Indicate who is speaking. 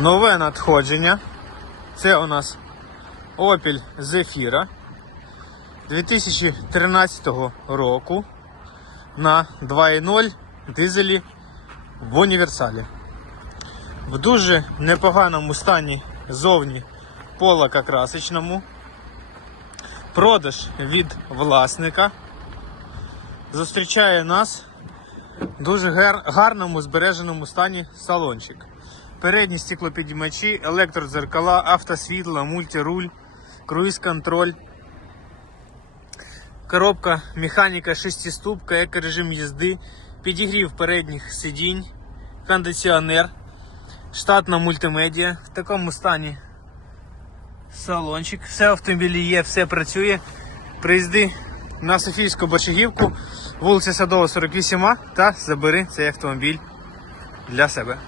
Speaker 1: Нове надходження. Це у нас Opel Zafira 2013 року на 2.0 дизелі в універсалі. В дуже непоганому стані зовні полока красочному. Продаж від власника. Зустрічає нас в дуже гарному збереженому стані салончик. Передні стеклопідіймачі, електродзеркала, автосвітло, мультируль, круїз-контроль. Коробка механіка шестиступка, екорежим їзди, підігрів передніх сидінь, кондиціонер, штатна мультимедіа. В такому стані салончик. Все в автомобілі є, все працює. Приїзди на Софійську Борчагівку, вулиця Садова, 48А та забери цей автомобіль для себе.